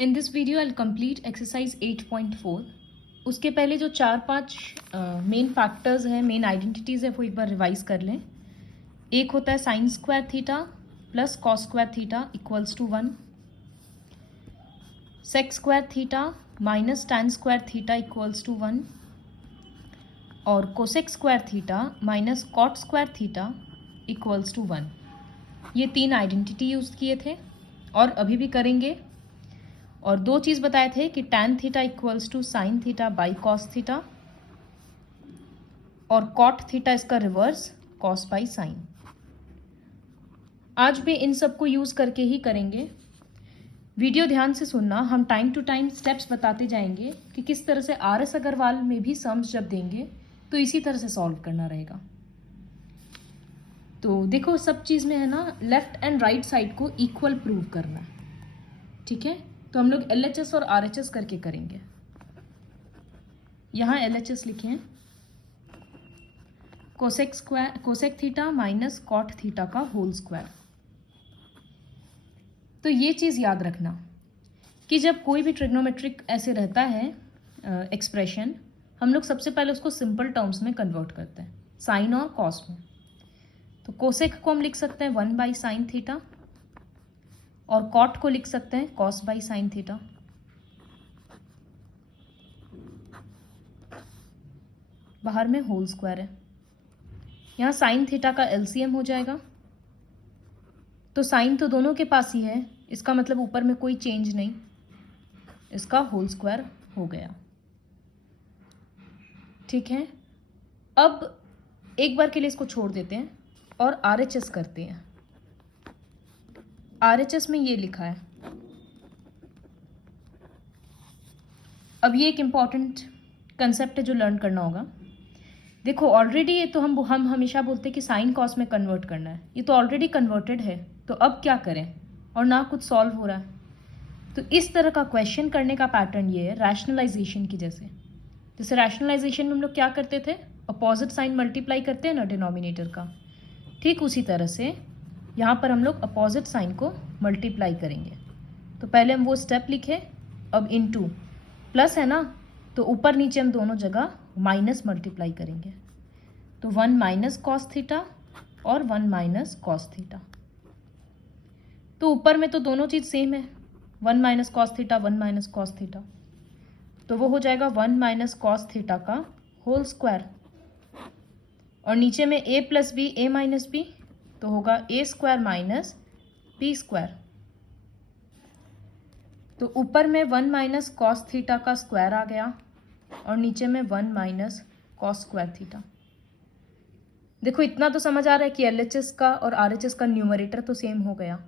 In this video, I'll complete exercise 8.4. उसके पहले जो 4-5 मेन फैक्टर्स हैं, मेन आइडेंटिटीज़ है, वो एक बार रिवाइज कर लें. एक होता है sine square theta plus cos square theta equals to 1. Sec square theta minus tan square theta equals to 1. और cosec square theta minus cot square theta equals to 1. ये 3 आइडेंटिटी यूज़ किए थे और अभी भी करेंगे. और 2 चीज़ बताए थे कि tan theta equals to sine theta by cos theta और कॉट थीटा इसका रिवर्स कॉस बाई साइन. आज भी इन सब को यूज़ करके ही करेंगे. वीडियो ध्यान से सुनना. हम टाइम टू टाइम स्टेप्स बताते जाएंगे कि किस तरह से RS अग्रवाल में भी सम्स जब देंगे तो इसी तरह से सॉल्व करना रहेगा. तो देखो, सब चीज़ में है ना, लेफ्ट एंड राइट साइड को इक्वल प्रूव करना है. ठीक है, तो हम लोग LHS और RHS करके करेंगे. यहाँ LHS लिखें, cosec theta minus cot theta का होल स्क्वायर. तो ये चीज़ याद रखना कि जब कोई भी ट्रिग्नोमेट्रिक ऐसे रहता है एक्सप्रेशन, हम लोग सबसे पहले उसको सिंपल टर्म्स में कन्वर्ट करते हैं, साइन और कॉस में. तो कोसेक को हम लिख सकते हैं 1 बाई साइन थीटा और कॉट को लिख सकते हैं कॉस बाई साइन थीटा. बाहर में होल स्क्वायर है. यहाँ साइन थीटा का LCM हो जाएगा. तो साइन तो दोनों के पास ही है, इसका मतलब ऊपर में कोई चेंज नहीं, इसका होल स्क्वायर हो गया. ठीक है, अब एक बार के लिए इसको छोड़ देते हैं और RHS करते हैं. RHS में ये लिखा है. अब ये एक इम्पॉर्टेंट कंसेप्ट है जो लर्न करना होगा. देखो, ऑलरेडी ये तो हम हमेशा बोलते हैं कि साइन कॉस में कन्वर्ट करना है. ये तो ऑलरेडी कन्वर्टेड है, तो अब क्या करें, और ना कुछ सॉल्व हो रहा है. तो इस तरह का क्वेश्चन करने का पैटर्न ये है रैशनलाइजेशन की. जैसे रैशनलाइजेशन में हम लोग क्या करते थे, अपोजिट साइन मल्टीप्लाई करते हैं ना डिनोमिनेटर का. ठीक उसी तरह से यहाँ पर हम लोग अपोजिट साइन को मल्टीप्लाई करेंगे. तो पहले हम वो स्टेप लिखे. अब इनटू प्लस है ना, तो ऊपर नीचे हम दोनों जगह माइनस मल्टीप्लाई करेंगे. तो 1 माइनस कॉस थीटा और 1 माइनस कॉस थीटा. तो ऊपर में तो दोनों चीज़ सेम है, 1 minus cos theta 1 minus cos theta. तो वो हो जाएगा 1 माइनस कॉस थीटा का होल स्क्वायर. और नीचे में a plus b a minus b, तो होगा a square minus b square. तो ऊपर में 1 माइनस कॉस थीटा का स्क्वायर आ गया और नीचे में 1 माइनस कॉस स्क्वायर थीटा. देखो, इतना तो समझ आ रहा है कि LHS का और RHS का न्यूमरेटर तो सेम हो गया.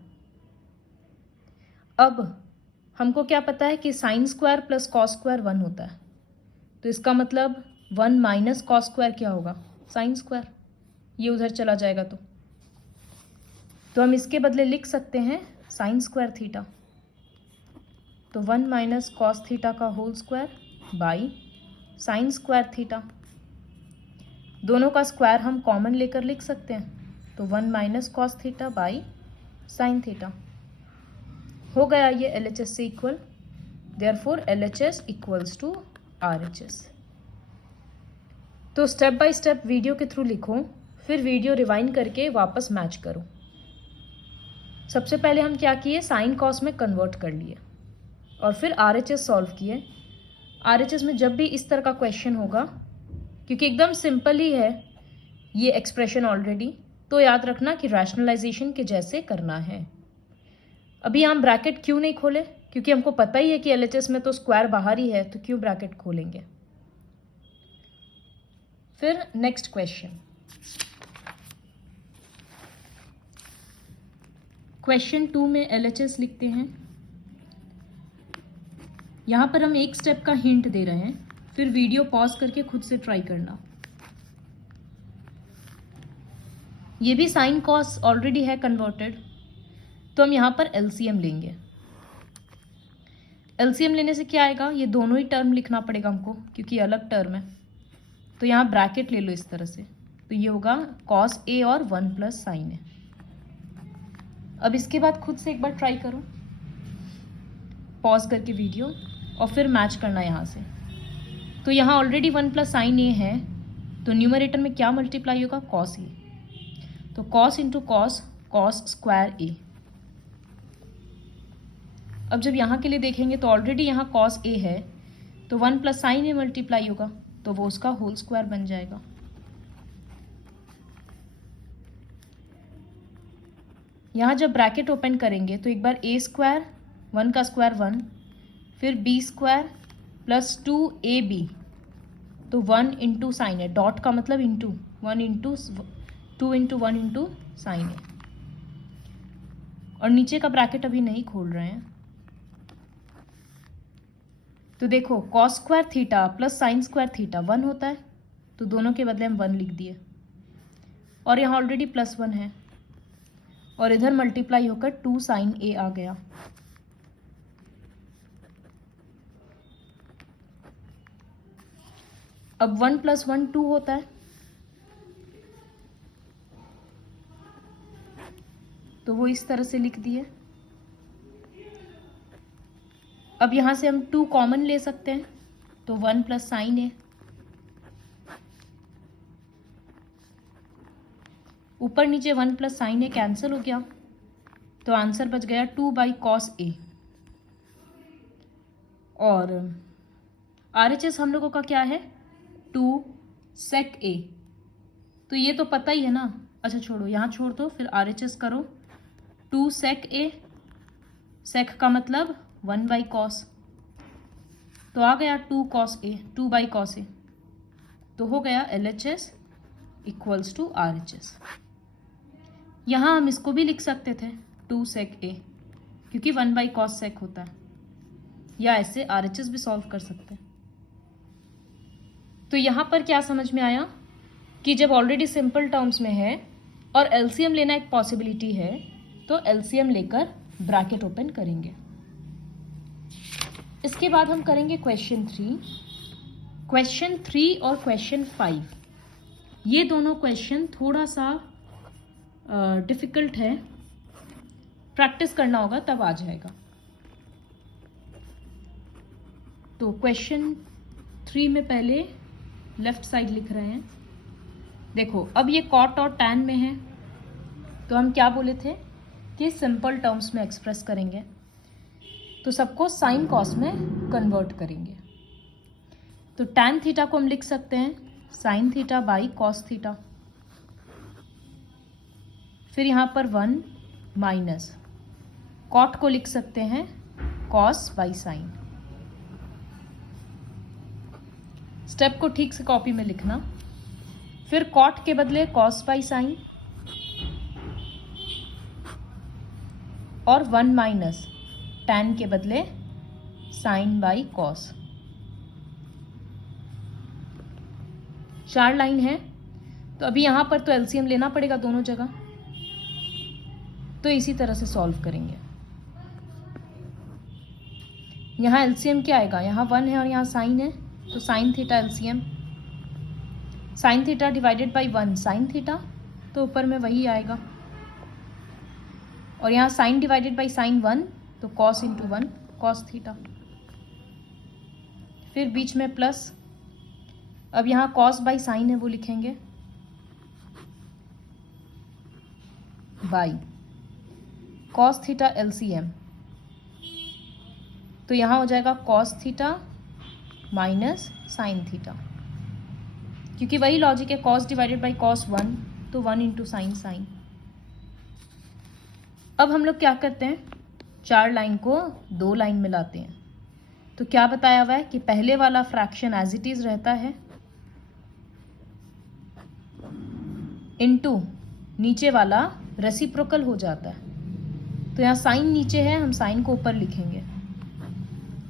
अब हमको क्या पता है कि sine square plus cos square 1 होता है. तो इसका मतलब 1 माइनस कॉस स्क्वायर क्या होगा, साइन स्क्वायर. ये उधर चला जाएगा तो हम इसके बदले लिख सकते हैं साइन स्क्वायर थीटा. तो 1 माइनस कॉस थीटा का whole square by sine square theta. दोनों का स्क्वायर हम कॉमन लेकर लिख सकते हैं. तो 1 minus cos theta by sine theta. हो गया ये LHS से equal. Therefore LHS equals to RHS. तो स्टेप बाय स्टेप वीडियो के थ्रू लिखो, फिर वीडियो रिवाइंड करके वापस मैच करो. सबसे पहले हम क्या किए, साइन कॉस में कन्वर्ट कर लिए और फिर RHS सॉल्व किए. RHS में जब भी इस तरह का क्वेश्चन होगा, क्योंकि एकदम सिंपल ही है ये एक्सप्रेशन ऑलरेडी, तो याद रखना कि रैशनलाइजेशन के जैसे करना है. अभी हम ब्रैकेट क्यों नहीं खोले, क्योंकि हमको पता ही है कि LHS में तो स्क्वायर बाहर ही है, तो क्यों ब्रैकेट खोलेंगे. फिर नेक्स्ट क्वेश्चन. क्वेश्चन 2 में LHS लिखते हैं. यहाँ पर हम एक स्टेप का हिंट दे रहे हैं, फिर वीडियो पॉज करके खुद से ट्राई करना. ये भी साइन कॉस ऑलरेडी है कन्वर्टेड, तो हम यहाँ पर LCM लेंगे. LCM लेने से क्या आएगा, ये दोनों ही टर्म लिखना पड़ेगा हमको क्योंकि अलग टर्म है. तो यहाँ ब्रैकेट ले लो इस तरह से. तो ये होगा cos A और 1 प्लस साइन A. अब इसके बाद खुद से एक बार ट्राई करो. पॉज करके वीडियो और फिर मैच करना यहाँ से। तो यहाँ ऑलरेडी 1 प्लस साइन ए है, तो न्यूमरेटर में क्या मल्टीप्लाई होगा, कॉस ए। तो cos into cos, cos square A. अब जब यहाँ के लिए देखेंगे तो ऑलरेडी यहाँ कॉस ए है, तो 1 प्लस साइन ए मल्टीप्लाई होगा, तो वो उसका होल स्क्वायर बन जाएगा। यहाँ जब ब्रैकेट ओपन करेंगे तो एक बार ए स्क्वायर, 1 का स्क्वायर 1, फिर बी स्क्वायर प्लस 2ab, तो 1 इंटू साइन ए, डॉट का मतलब into 1 into 2 into 1 into sine A. और नीचे का ब्रैकेट अभी नहीं खोल रहे हैं। तो देखो cos square theta plus sign square theta 1 होता है, तो दोनों के बदले हम 1 लिख दिए। और यहाँ ऑलरेडी प्लस 1 है, और इधर मल्टीप्लाई होकर 2 साइन ए आ गया। अब 1 प्लस 1 2 होता है, तो वो इस तरह से लिख दिए। अब यहाँ से हम 2 कॉमन ले सकते हैं, तो 1 प्लस साइन ए, ऊपर नीचे 1 प्लस साइन ए कैंसिल हो गया, तो आंसर बच गया 2 बाई कॉस ए। और RHS हम लोगों का क्या है, 2 सेक ए। तो ये तो पता ही है ना, अच्छा छोड़ो, यहाँ छोड़ दो, फिर RHS करो। 2 सेक ए, सेक का मतलब 1 बाई कॉस, तो आ गया 2 cos A, 2 by cos A. तो हो गया LHS इक्वल्स टू RHS। यहाँ हम इसको भी लिख सकते थे 2 सेक ए, क्योंकि 1 बाई कॉस सेक होता है, या ऐसे RHS भी सॉल्व कर सकते हैं। तो यहाँ पर क्या समझ में आया कि जब ऑलरेडी सिंपल टर्म्स में है और LCM लेना एक पॉसिबिलिटी है, तो LCM लेकर ब्रैकेट ओपन करेंगे। इसके बाद हम करेंगे क्वेश्चन 3। क्वेश्चन 3 और क्वेश्चन 5, ये दोनों क्वेश्चन थोड़ा सा डिफ़िकल्ट है, प्रैक्टिस करना होगा तब आ जाएगा। तो क्वेश्चन 3 में पहले लेफ्ट साइड लिख रहे हैं। देखो अब ये कॉट और टैन में है, तो हम क्या बोले थे कि सिंपल टर्म्स में एक्सप्रेस करेंगे, तो सबको साइन कॉस में कन्वर्ट करेंगे। तो टैन थीटा को हम लिख सकते हैं sign theta by cos theta, फिर यहाँ पर 1 माइनस कॉट को लिख सकते हैं कॉस बाई साइन। स्टेप को ठीक से कॉपी में लिखना, फिर कॉट के बदले कॉस बाई साइन, और 1 माइनस टैन के बदले साइन बाई कॉस। 4 लाइन है, तो अभी यहाँ पर तो LCM लेना पड़ेगा दोनों जगह, तो इसी तरह से सॉल्व करेंगे। यहाँ LCM क्या आएगा, यहाँ 1 है और यहाँ साइन है, तो sine theta LCM, sine theta divided by 1 sine theta, तो ऊपर में वही आएगा। और यहाँ साइन डिवाइडेड बाई साइन 1, तो कॉस इंटू 1 कॉस थीटा, फिर बीच में प्लस। अब यहाँ कॉस बाई साइन है वो लिखेंगे बाई कॉस थीटा LCM, तो यहाँ हो जाएगा cos theta minus sine theta, क्योंकि वही लॉजिक है, कॉस डिवाइडेड बाई कॉस 1, तो 1 इंटू साइन साइन। अब हम लोग क्या करते हैं, 4 लाइन को 2 लाइन में लाते हैं। तो क्या बताया हुआ है कि पहले वाला फ्रैक्शन एज इट इज रहता है, इनटू नीचे वाला रेसिप्रोकल हो जाता है। तो यहाँ साइन नीचे है, हम साइन को ऊपर लिखेंगे,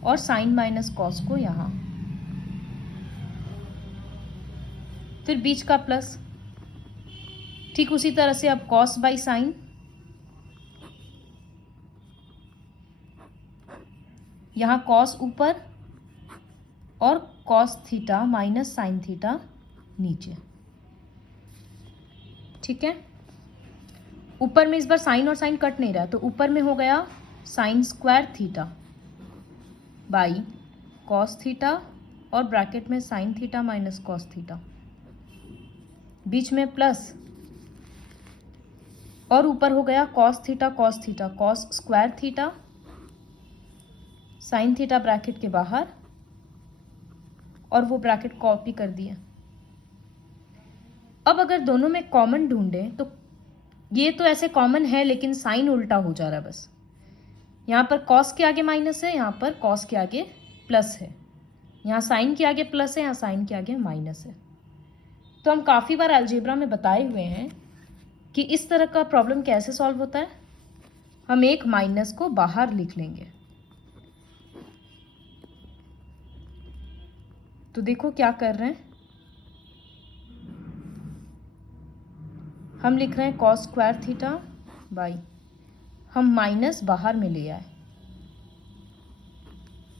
और साइन माइनस कॉस को यहाँ, फिर बीच का प्लस। ठीक उसी तरह से अब कॉस बाई साइन, यहाँ कॉस ऊपर और cos theta minus sine theta नीचे। ठीक है, ऊपर में इस बार साइन और साइन कट नहीं रहा, तो ऊपर में हो गया sine square theta, by cos theta और ब्रैकेट में sine theta minus cos theta, बीच में प्लस और ऊपर हो गया cos theta cos square theta sine theta bracket के बाहर, और वो ब्रैकेट कॉपी कर दिया। अब अगर दोनों में कॉमन ढूंढें तो ये तो ऐसे कॉमन है लेकिन साइन उल्टा हो जा रहा है। बस यहाँ पर कॉस के आगे माइनस है, यहाँ पर कॉस के आगे प्लस है, यहाँ साइन के आगे प्लस है, यहाँ साइन के आगे माइनस है। तो हम काफ़ी बार अलजेब्रा में बताए हुए हैं कि इस तरह का प्रॉब्लम कैसे सॉल्व होता है। हम एक माइनस को बाहर लिख लेंगे। तो देखो क्या कर रहे हैं, हम लिख रहे हैं कॉस स्क्वायर थीटा बाई, हम माइनस बाहर में ले आए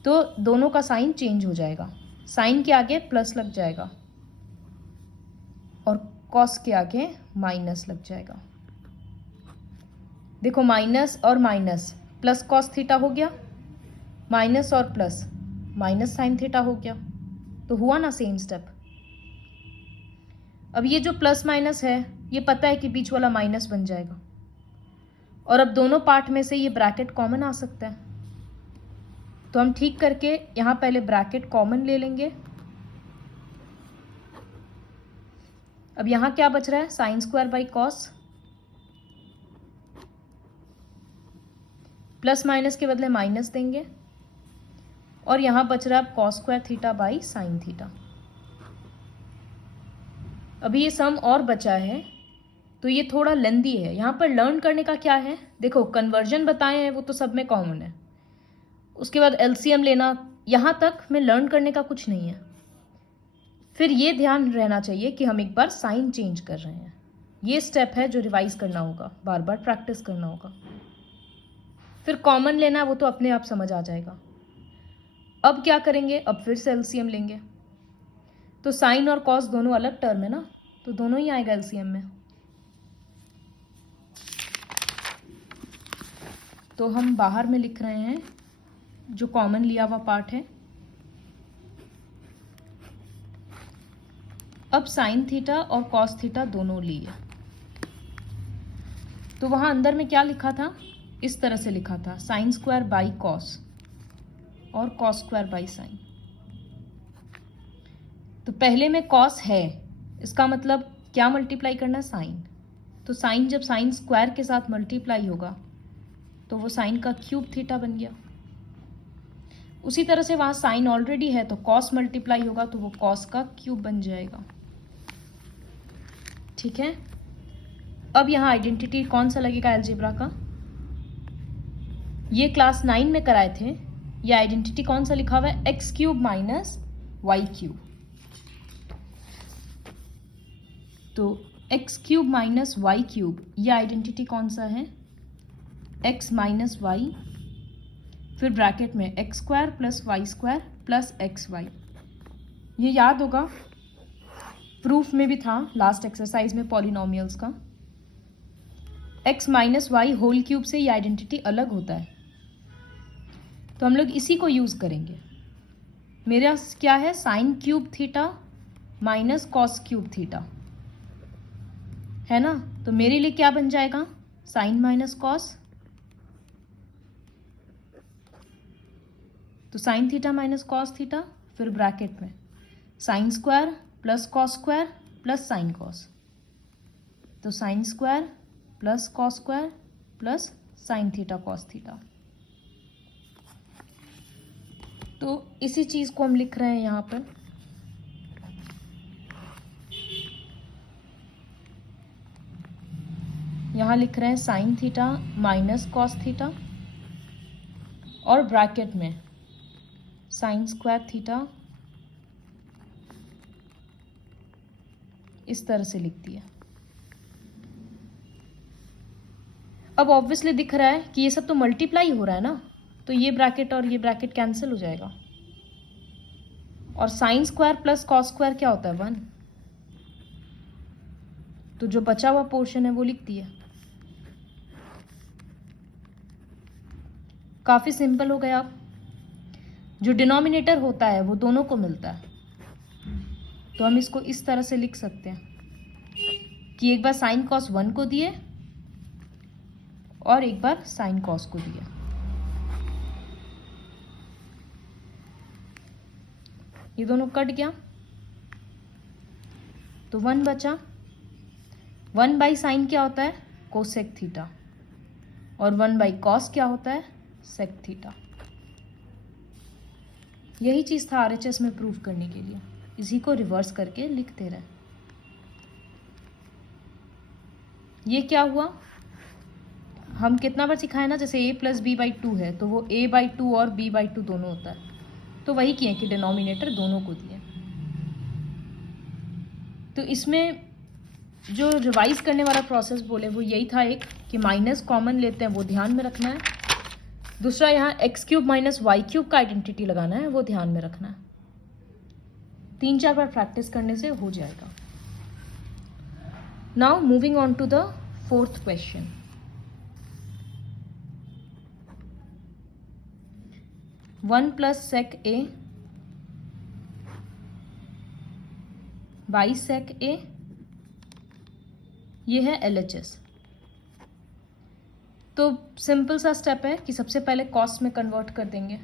तो दोनों का साइन चेंज हो जाएगा, साइन के आगे प्लस लग जाएगा और कॉस के आगे माइनस लग जाएगा। देखो माइनस और माइनस प्लस कॉस थीटा हो गया, माइनस और प्लस माइनस साइन थीटा हो गया, तो हुआ ना सेम स्टेप। अब ये जो प्लस माइनस है ये पता है कि बीच वाला माइनस बन जाएगा, और अब दोनों पार्ट में से ये ब्रैकेट कॉमन आ सकता है, तो हम ठीक करके यहाँ पहले ब्रैकेट कॉमन ले लेंगे। अब यहाँ क्या बच रहा है, sine square by cos, plus minus के बदले माइनस देंगे, और यहाँ बच रहा है cos square theta by sine theta. अभी ये सम और बचा है तो ये थोड़ा लेंदी है। यहाँ पर लर्न करने का क्या है, देखो कन्वर्जन बताए हैं वो तो सब में कॉमन है, उसके बाद एलसीएम लेना, यहाँ तक में लर्न करने का कुछ नहीं है। फिर ये ध्यान रहना चाहिए कि हम एक बार साइन चेंज कर रहे हैं, ये स्टेप है जो रिवाइज करना होगा, बार बार प्रैक्टिस करना होगा। फिर कॉमन लेना है वो तो अपने आप समझ आ जाएगा। अब क्या करेंगे, अब फिर से एलसीएम लेंगे, तो साइन और कॉस दोनों अलग टर्म है ना, तो दोनों ही आएगा एलसीएम में। तो हम बाहर में लिख रहे हैं जो कॉमन लिया हुआ पार्ट है। अब साइन थीटा और कॉस थीटा दोनों लिए, तो वहां अंदर में क्या लिखा था, इस तरह से लिखा था साइन स्क्वायर बाई कॉस और कॉस स्क्वायर बाई साइन। तो पहले में कॉस है, इसका मतलब क्या मल्टीप्लाई करना है, साइन। तो साइन जब साइन स्क्वायर के साथ मल्टीप्लाई होगा तो वो साइन का क्यूब थीटा बन गया। उसी तरह से वहां साइन ऑलरेडी है तो कॉस मल्टीप्लाई होगा तो वो कॉस का क्यूब बन जाएगा। ठीक है, अब यहाँ आइडेंटिटी कौन सा लगेगा अलजेब्रा का, ये क्लास 9 में कराए थे। ये आइडेंटिटी कौन सा लिखा हुआ है, x cube minus y cube. तो x cube minus y cube, ये आइडेंटिटी कौन सा है, एक्स माइनस वाई, फिर ब्रैकेट में x square plus y square plus x y. ये याद होगा, प्रूफ में भी था लास्ट एक्सरसाइज में पॉलिनोमियल्स का। X minus y whole cube से ये आइडेंटिटी अलग होता है, तो हम लोग इसी को यूज करेंगे। मेरा क्या है, sine cube theta minus cos cube theta है ना, तो मेरे लिए क्या बन जाएगा, साइन माइनस कॉस, तो sine theta minus cos theta, फिर ब्रैकेट में sine square plus cos square plus sine cos, तो sine square plus cos square plus sine theta cos theta. तो इसी चीज को हम लिख रहे हैं यहाँ पर। यहाँ लिख रहे हैं sign theta minus cos theta और ब्रैकेट में साइन स्क्वायर थीटा, इस तरह से लिख दिया। अब ऑब्वियसली दिख रहा है कि ये सब तो मल्टीप्लाई हो रहा है ना, तो ये ब्रैकेट और ये ब्रैकेट कैंसिल हो जाएगा, और sign square plus cos square क्या होता है, 1। तो जो बचा हुआ पोर्शन है वो लिख दिया। काफी सिंपल हो गया। अब जो डिनोमिनेटर होता है वो दोनों को मिलता है। तो हम इसको इस तरह से लिख सकते हैं कि एक बार साइन कॉस 1 को दिए और एक बार साइन कॉस को दिया। ये दोनों कट गया तो 1 बचा। 1 बाई साइन क्या होता है? Cosec theta. और 1 बाई कॉस क्या होता है? Sec theta. यही चीज़ था RHS में प्रूव करने के लिए। इसी को रिवर्स करके लिखते रहे। ये क्या हुआ? हम कितना बार सिखाए ना, जैसे a प्लस बी बाई 2 है तो वो a बाई 2 और b बाई 2 दोनों होता है। तो वही किए कि डिनोमिनेटर दोनों को दिए। तो इसमें जो रिवाइज करने वाला प्रोसेस बोले वो यही था, एक कि माइनस कॉमन लेते हैं वो ध्यान में रखना है। दूसरा यहाँ x cube minus y cube का आइडेंटिटी लगाना है, वो ध्यान में रखना है। 3-4 बार प्रैक्टिस करने से हो जाएगा। Now moving on to the 4th question. One plus sec A by sec A, ये है LHS। तो सिंपल सा स्टेप है कि सबसे पहले कॉस में कन्वर्ट कर देंगे।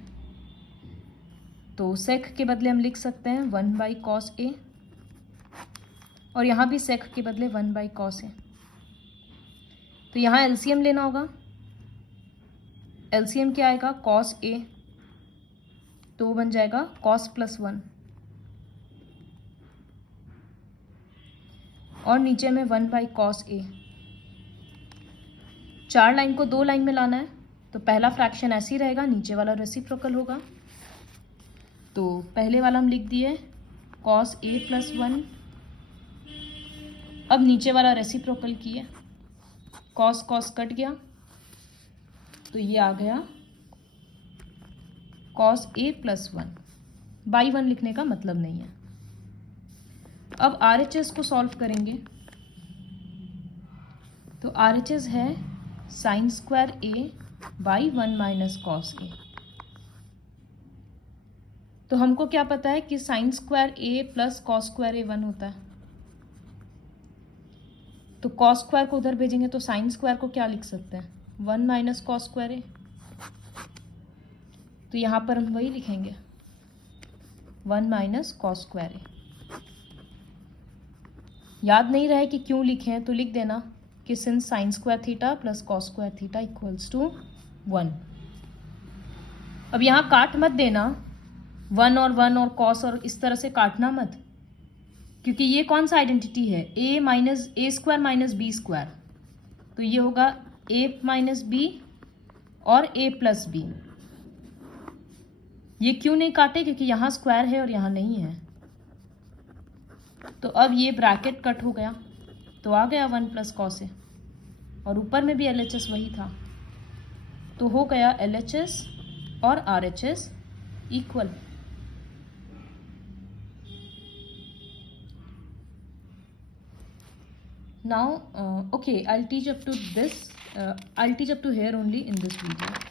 तो सेक के बदले हम लिख सकते हैं 1 बाई कॉस ए, और यहाँ भी सेक के बदले 1 बाई कॉस ए। तो यहाँ LCM लेना होगा। LCM क्या आएगा? कॉस ए, तो वो बन जाएगा कॉस प्लस 1, और नीचे में 1 बाई कॉस ए। 4 लाइन को 2 लाइन में लाना है, तो पहला फ्रैक्शन ऐसे ही रहेगा, नीचे वाला रेसिप्रोकल होगा। तो पहले वाला हम लिख दिए कॉस ए प्लस 1। अब नीचे वाला रेसिप्रोकल किए, कॉस कॉस कट गया तो ये आ गया कॉस ए प्लस 1। बाई 1 लिखने का मतलब नहीं है। अब RHS को सॉल्व करेंगे। तो RHS है sine square A by 1 minus cos A. तो हमको क्या पता है कि sine square A plus cos square A 1 होता है। तो कॉस स्क्वायर को उधर भेजेंगे तो साइन स्क्वायर को क्या लिख सकते हैं? 1 माइनस कॉस स्क्वायर ए। तो यहाँ पर हम वही लिखेंगे 1 माइनस कॉस स्क्वायर ए। याद नहीं रहे कि क्यों लिखे हैं तो लिख देना कि since sine square theta plus cos square theta equals to 1। अब यहाँ काट मत देना 1 और कॉस और इस तरह से काटना मत, क्योंकि ये कौन सा आइडेंटिटी है? a minus a square minus b square. तो ये होगा a माइनस बी और a प्लस बी। ये क्यों नहीं काटे? क्योंकि यहाँ स्क्वायर है और यहाँ नहीं है। तो अब ये ब्रैकेट कट हो गया तो आ गया 1 प्लस कॉस ए, और ऊपर में भी LHS वही था। तो हो गया LHS और RHS equal. Now okay, I'll teach up to here only in this video.